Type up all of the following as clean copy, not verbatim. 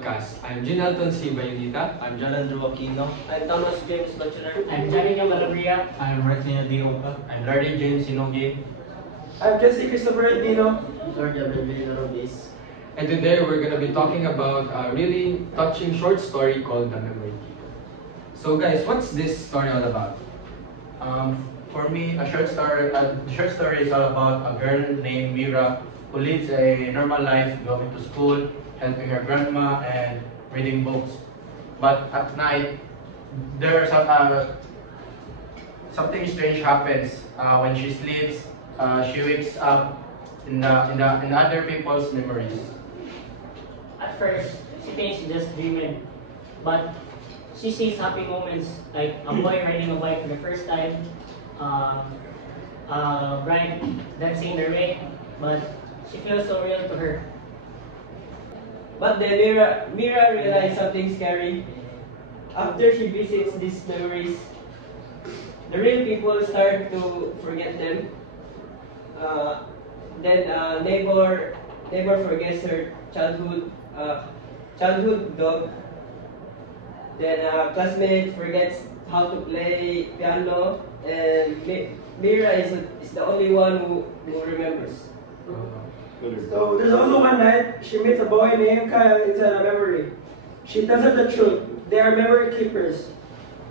Podcast. I'm Ginalton C. Bayunita. I'm Jalandro Aquino. I'm Thomas James Bachelor. I'm Janina Malabria. I'm Rexina Di Opa. I'm Larry James Sinogi. I'm Jesse Christopher Edino. Lord Gabriel Rodis. And today we're going to be talking about a really touching short story called The Memory Keeper. So guys, what's this story all about? For me, a short story is all about a girl named Mira who lives a normal life, going to school, helping her grandma, and reading books. But at night, there are something strange happens. When she sleeps, she wakes up in other people's memories. At first, she thinks she's just dreaming, but she sees happy moments like a boy riding a bike for the first time, a bride dancing in the rain, but she feels so real to her. But then Mira realized something scary. After she visits these memories, the real people start to forget them. Then neighbor forgets her childhood dog. Then classmate forgets how to play piano, and Mira is the only one who remembers. So there's also one night she meets a boy named Kyle inside a memory. She tells him the truth. They are memory keepers.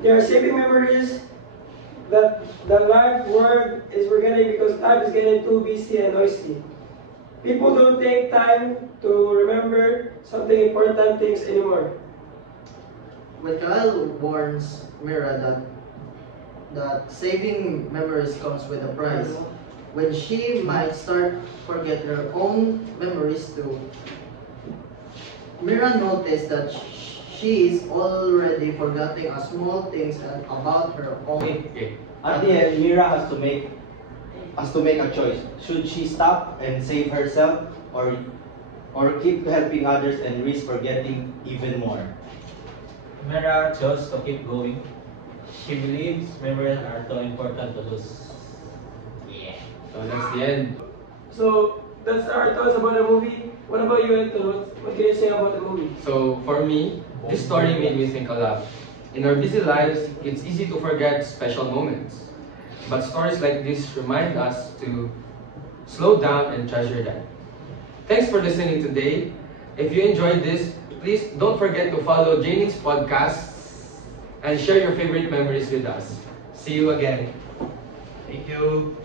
They are saving memories that the life world is forgetting because time is getting too busy and noisy. People don't take time to remember something important things anymore. When Kyle warns Mira that saving memories comes with a price, when she might start forget her own memories too, Mira noticed that she is already forgetting a small things about her own. Okay. At the end, Mira has to make a choice. Should she stop and save herself, or keep helping others and risk forgetting even more? Mira chose to keep going. She believes memories are too important to lose. So that's the end. So that's our thoughts about the movie. What about you, Anton? What can you say about the movie? So for me, this story made me think a lot. In our busy lives, it's easy to forget special moments. But stories like this remind us to slow down and treasure them. Thanks for listening today. If you enjoyed this, please don't forget to follow Janing's podcast and share your favorite memories with us. See you again. Thank you.